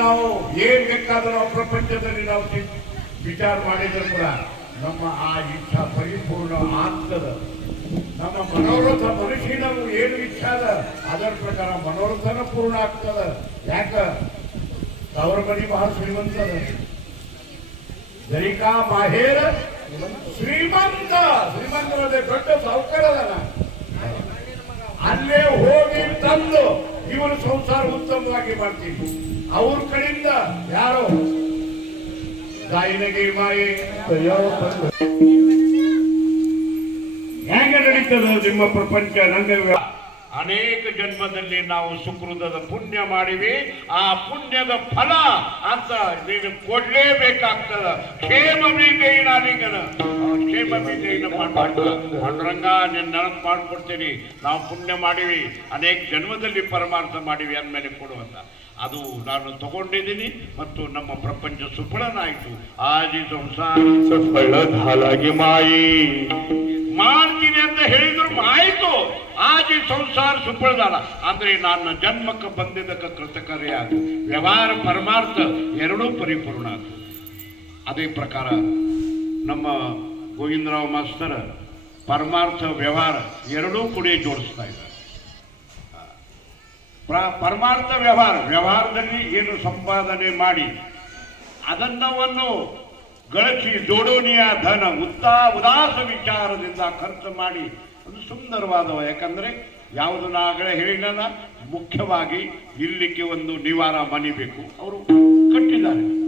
ನಾವು ಏನ್ ಬೇಕಾದ ನಾವು ಪ್ರಪಂಚದಲ್ಲಿ ನಾವು ಚಿ- ವಿಚಾರ ಮಾಡಿದ್ರು ಕೂಡ ನಮ್ಮ ಆ ಇಚ್ಛಾ ಪರಿಪೂರ್ಣ ಆಗ್ತದ ನಮ್ಮ ಮನೋರಥ ಮನುಷ್ಯನವು ಏನು ಇಚ್ಛೆ ಅದ ಅದರ ಪ್ರಕಾರ ಮನೋರಥನ ಪೂರ್ಣ ಆಗ್ತದ ಯಾಕ ತವರ ಮನಿ ಬಹಳ ಶ್ರೀಮಂತದ ಜರಿಕಾ ಮಾಹೇರ ಶ್ರೀಮಂತ ಶ್ರೀಮಂತನದೇ ದೊಡ್ಡ ಸಾಹುಕಾರದಲ್ಲ. ಅಲ್ಲೇ ಹೋಗಿ ತಂದು ಇವನು ಸಂಸಾರ ಉತ್ತಮವಾಗಿ ಮಾಡ್ತೀವಿ ಅವ್ರ ಕಡೆಯಿಂದ ಯಾರೋ? ಗಾಯನಗೆ ಮಾಯಿ. ಹೆಂಗ ನಡೀತದ ನಿಮ್ಮ ಪ್ರಪಂಚ ನಂಗೆ ಅನೇಕ ಜನ್ಮದಲ್ಲಿ ನಾವು ಸುಕೃತದ ಪುಣ್ಯ ಮಾಡಿವಿ. ಆ ಪುಣ್ಯದ ಫಲ ಅಂತ ನೀನು ಕೊಡ್ಲೇಬೇಕಾಗ್ತದ. ಕ್ಷೇಮ ಬೀಗೈನಾಲಿಗನ ಕ್ಷೇಮ ಬೀಗೈನ ಪಾಂಡುರಂಗ, ನಿನ್ನ ನೆನಪು ಮಾಡ್ಕೊಡ್ತೀನಿ. ನಾವು ಪುಣ್ಯ ಮಾಡಿವಿ. ಅನೇಕ ಜನ್ಮದಲ್ಲಿ ಪರಮಾರ್ಥ ಮಾಡಿವಿ ಅಂದಮೇಲೆ ಕೊಡುವಂತ ಅದು ನಾನು ತಗೊಂಡಿದ್ದೀನಿ ಮತ್ತು ನಮ್ಮ ಪ್ರಪಂಚ ಸುಫಲನಾಯಿತು. ಆದಿ ಸಂಸಾರ. ಸಫಲ ಮಾಯಿ. ಆಜಿ ಸಂಸಾರ ಸುಪ್ಪಳದಾಳ ಅಂದ್ರೆ ನನ್ನ ಜನ್ಮಕ್ಕೆ ಬಂದಿದ್ದಕ್ಕೆ ಕೃತಕರೇ ಆಗ ವ್ಯವಹಾರ ಪರಮಾರ್ಥ ಎರಡೂ ಪರಿಪೂರ್ಣ ಆಗ್ತದೆ ಅದೇ ಪ್ರಕಾರ ನಮ್ಮ ಗೋವಿಂದರಾವ್ ಮಾಸ್ತರ ಪರಮಾರ್ಥ ವ್ಯವಹಾರ ಎರಡೂ ಕೂಡಿ ಜೋಡಿಸ್ತಾ ಇದ್ದಾರೆ. ಪರಮಾರ್ಥ ವ್ಯವಹಾರ, ವ್ಯವಹಾರದಲ್ಲಿ ಏನು ಸಂಪಾದನೆ ಮಾಡಿ ಅದನ್ನವನ್ನು ಗಳಿಸಿ ಜೋಡೋನಿಯ ಧನ ಉತ್ತಾ ಉದಾಸ ವಿಚಾರದಿಂದ ಖರ್ಚು ಮಾಡಿ. ಅದು ಸುಂದರವಾದವ. ಯಾಕಂದ್ರೆ ಯಾವುದು ನಾಗಳೇ ಹೇಳಿದ ಮುಖ್ಯವಾಗಿ ಇಲ್ಲಿಗೆ ಒಂದು ನಿವಾರ ಮನಿಬೇಕು. ಅವರು ಕಟ್ಟಿದ್ದಾರೆ.